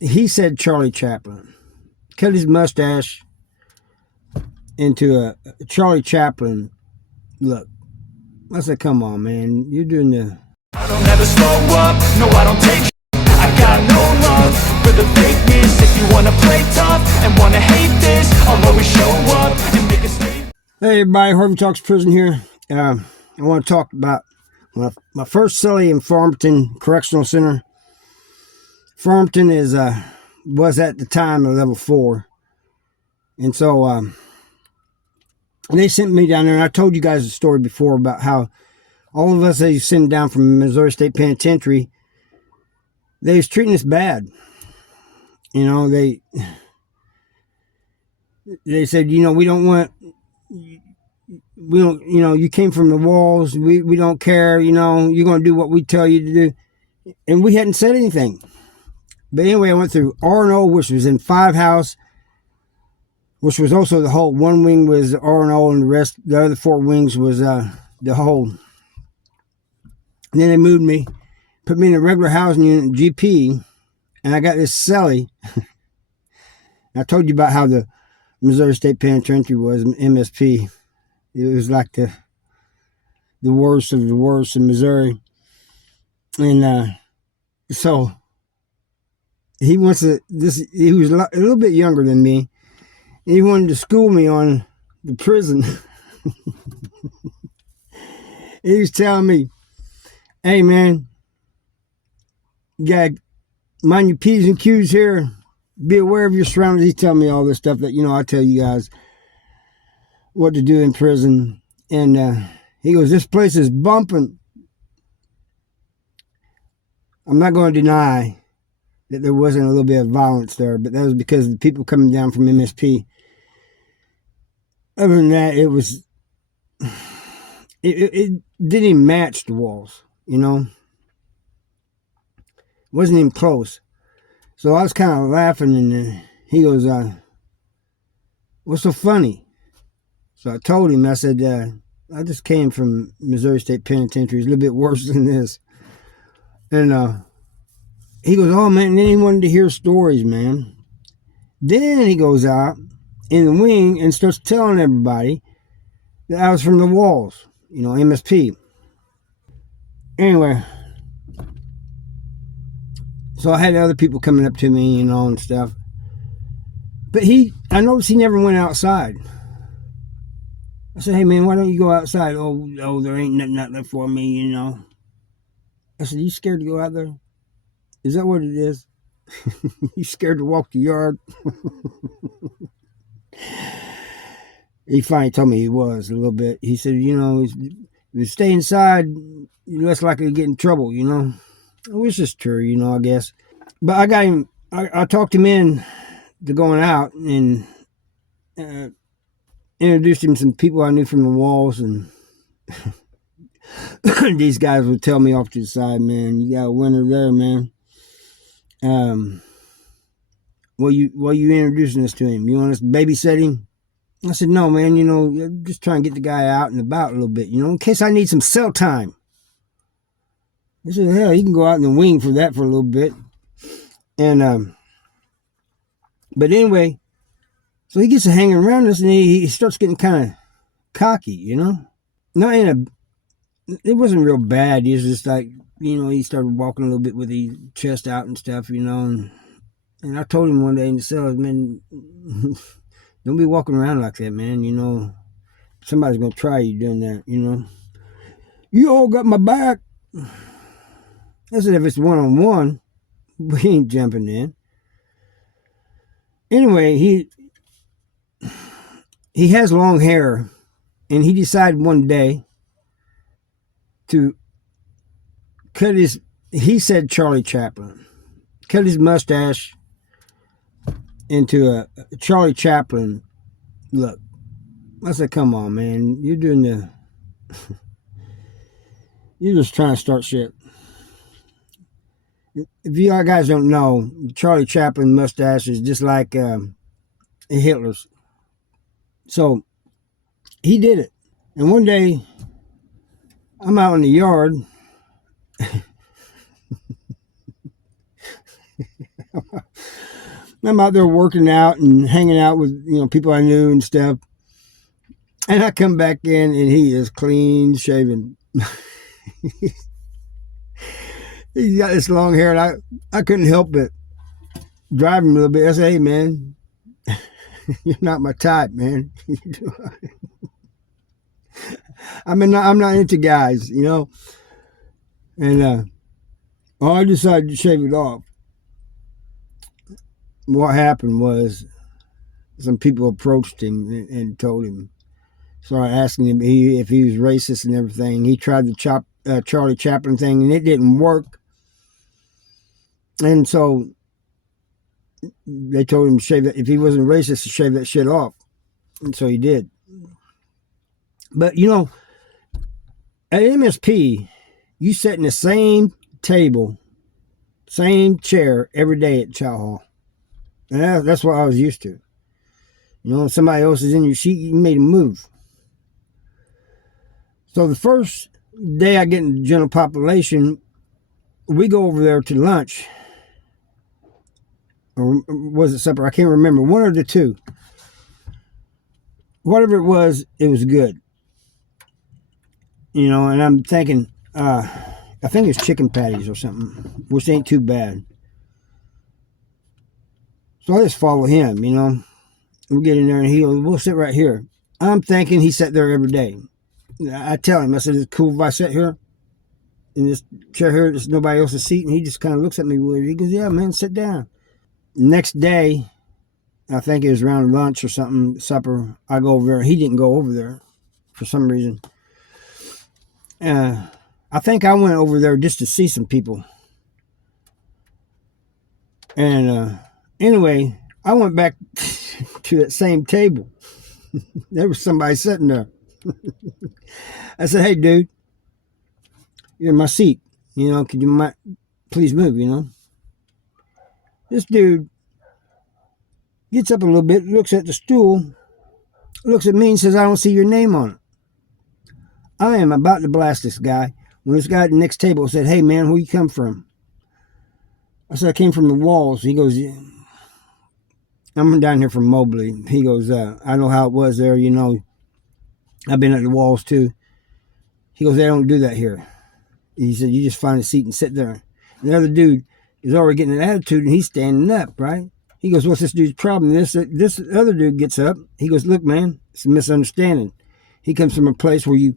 he said Charlie Chaplin, cut his mustache into a Charlie Chaplin look. I said, come on, man, you're doing the... I don't ever slow up, no I don't take I got no love for the fakeness. If you wanna play tough and wanna hate this, I'll always show up and make a statement. Hey everybody, Harvey Talks Prison here. I want to talk about my first Celly in Farmington Correctional Center. Farmington was at the time a level 4. And so they sent me down there, and I told you guys a story before about how all of us they sent down from Missouri State Penitentiary, they was treating us bad. You know, they said, you know, we don't, you know, you came from the walls, we don't care, you know, you're going to do what we tell you to do. And we hadn't said anything. But anyway, I went through R&O, which was in 5 house, which was also the whole. One wing was R&O, and the other 4 wings was the whole. And then they moved me, put me in a regular housing unit, GP, and I got this Celly. I told you about how the Missouri State Penitentiary was, MSP. It was like the worst of the worst in Missouri. And so he wants to, he was a little bit younger than me. And he wanted to school me on the prison. He was telling me, hey man, you gotta mind your P's and Q's here. Be aware of your surroundings. He's telling me all this stuff that, you know, I tell you guys what to do in prison. And he goes, this place is bumping. I'm not going to deny that there wasn't a little bit of violence there, but that was because of the people coming down from MSP. Other than that, it was, it didn't even match the walls, you know. It wasn't even close. So I was kind of laughing, and he goes, what's so funny? So I told him, I said, I just came from Missouri State Penitentiary. It's a little bit worse than this. And he goes, oh man, and then he wanted to hear stories, man. Then he goes out in the wing and starts telling everybody that I was from the walls, you know, MSP. Anyway, so I had other people coming up to me, you know, and stuff. But I noticed he never went outside. I said, hey man, why don't you go outside? Oh, there ain't nothing out there for me, you know. I said, you scared to go out there? Is that what it is? You scared to walk the yard? He finally told me he was a little bit. He said, you know, if you stay inside, you're less likely to get in trouble, you know. Which is true, you know, I guess. But I got him, I talked him in to going out, and introduced him to some people I knew from the walls, and these guys would tell me off to the side, man, you got a winner there, man. Well, you introducing us to him? You want us to babysit him? I said, no, man, you know, just trying to get the guy out and about a little bit, you know, in case I need some cell time. He said, hell, he can go out in the wing for that for a little bit. And, but anyway, so he gets to hanging around us, and he starts getting kind of cocky, you know? Not in it wasn't real bad. He was just like, you know, he started walking a little bit with his chest out and stuff, you know. And I told him one day in the cell, man, don't be walking around like that, man. You know, somebody's going to try you doing that, you know. You all got my back. I said, if it's one-on-one, we ain't jumping in. Anyway, he has long hair, and he decided one day to cut his, he said Charlie Chaplin, cut his mustache into a Charlie Chaplin look. I said, come on, man, you're doing the, you're just trying to start shit. If you guys don't know, Charlie Chaplin mustache is just like Hitler's. So he did it. And one day, I'm out in the yard. I'm out there working out and hanging out with, people I knew and stuff. And I come back in and he is clean shaven. He's got this long hair, and I couldn't help but drive him a little bit. I said, hey, man, you're not my type, man. I'm not into guys, And I decided to shave it off. What happened was some people approached him and told him, started asking him if he was racist and everything. He tried the Charlie Chaplin thing, and it didn't work. And so they told him to shave it. If he wasn't racist, to shave that shit off. And so he did. But, at MSP, you sit in the same table, same chair every day at chow hall. And that's what I was used to. If somebody else is in your seat, you made a move. So the first day I get in the general population, we go over there to lunch. Or was it supper? I can't remember. One of the two. Whatever it was good. And I'm thinking, I think it's chicken patties or something, which ain't too bad. So I just follow him, We get in there and we'll sit right here. I'm thinking he sat there every day. I tell him, I said, it's cool if I sit here in this chair here, there's nobody else's seat. And he just kind of looks at me weird. He goes, yeah, man, sit down. Next day, I think it was around lunch or something, supper, I go over there. He didn't go over there for some reason. I think I went over there just to see some people. And anyway, I went back to that same table. There was somebody sitting there. I said, hey, dude, you're in my seat. Could you please move, This dude gets up a little bit, looks at the stool, looks at me and says, I don't see your name on it. I am about to blast this guy. When this guy at the next table said, hey, man, where you come from? I said, I came from the walls. He goes, yeah. I'm down here from Mobley. He goes, I know how it was there. I've been at the walls too. He goes, they don't do that here. He said, you just find a seat and sit there. And the other dude is already getting an attitude and he's standing up, right? He goes, what's this dude's problem? This other dude gets up. He goes, look, man, it's a misunderstanding. He comes from a place where you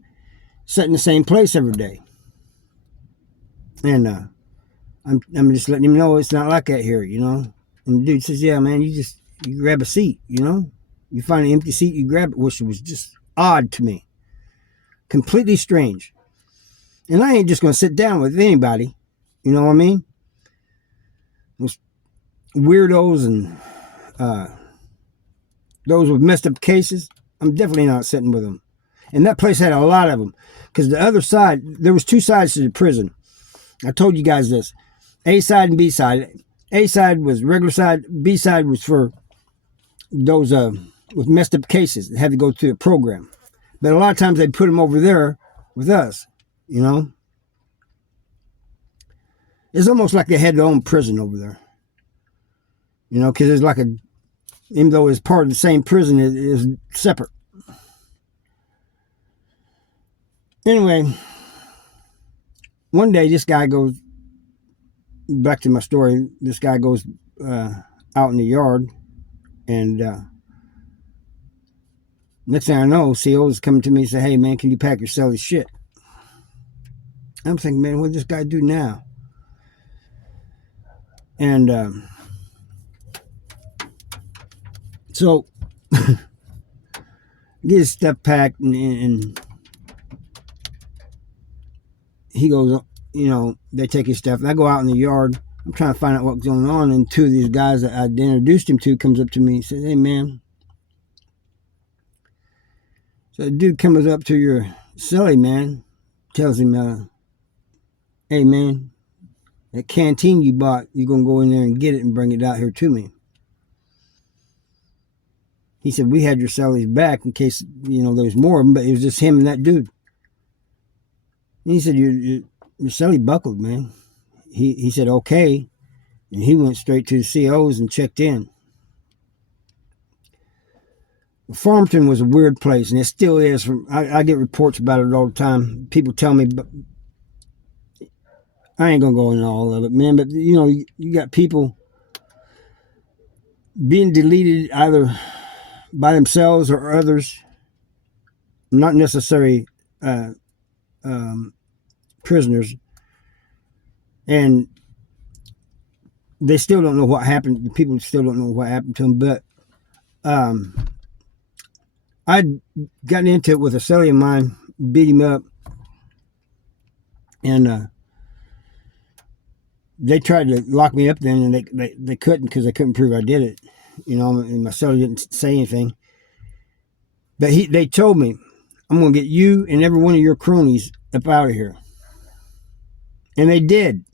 sit in the same place every day. And I'm just letting him know it's not like that here, And the dude says, yeah, man, you grab a seat, You find an empty seat, you grab it, which was just odd to me. Completely strange. And I ain't just going to sit down with anybody. You know what I mean? Those weirdos and those with messed up cases, I'm definitely not sitting with them. And that place had a lot of them. Because the other side, there was two sides to the prison. I told you guys this. A side and B side. A side was regular side. B side was for those with messed up cases that had to go through the program. But a lot of times they'd put them over there with us, It's almost like they had their own prison over there. Because it's like even though it's part of the same prison, it is separate. Anyway, one day this guy goes, back to my story, this guy goes out in the yard and next thing I know, CO's coming to me and say, hey, man, can you pack your Celly shit? I'm thinking, man, what does this guy do now? And so get his stuff packed and he goes, they take his stuff. And I go out in the yard. I'm trying to find out what's going on. And two of these guys that I'd introduced him to comes up to me and says, hey, man. So the dude comes up to your Celly, man, tells him, hey, man, that canteen you bought, you're going to go in there and get it and bring it out here to me. He said, we had your Celly's back in case, there's more of them, but it was just him and that dude. And he said, your Celly buckled, man. He said, okay. And he went straight to the COs and checked in. Farmington was a weird place, and it still is. I get reports about it all the time. People tell me, but I ain't gonna go into all of it, man. But you know, you got people being deleted either by themselves or others, not necessarily prisoners, and they still don't know what happened. The people still don't know what happened to them. But I'd gotten into it with a celly of mine, beat him up, and they tried to lock me up then, and they couldn't because they couldn't prove I did it. You know, and my celly didn't say anything. But they told me, I'm going to get you and every one of your cronies up out of here. And they did.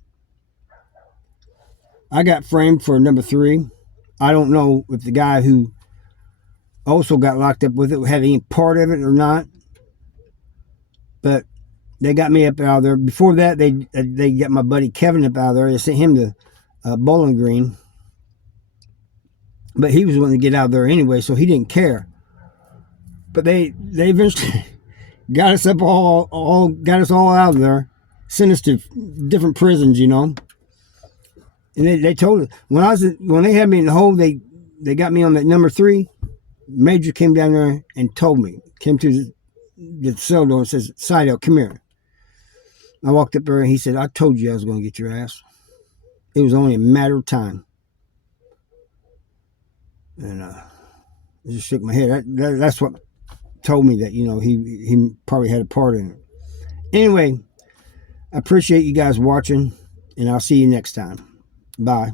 I got framed for number 3. I don't know if the guy who also got locked up with it had any part of it or not. But they got me up out of there. Before that, they got my buddy Kevin up out of there. They sent him to Bowling Green. But he was wanting to get out of there anyway, so he didn't care. But they eventually got us up got us all out of there, sent us to different prisons, you know. And they told us when they had me in the hole, they got me on that number 3. Major came down there and told me, came to the cell door and says, "Seidel, come here." I walked up there and he said, "I told you I was going to get your ass. It was only a matter of time." And I just shook my head. That's what told me that, you know, he probably had a part in it. Anyway, I appreciate you guys watching, and I'll see you next time. Bye.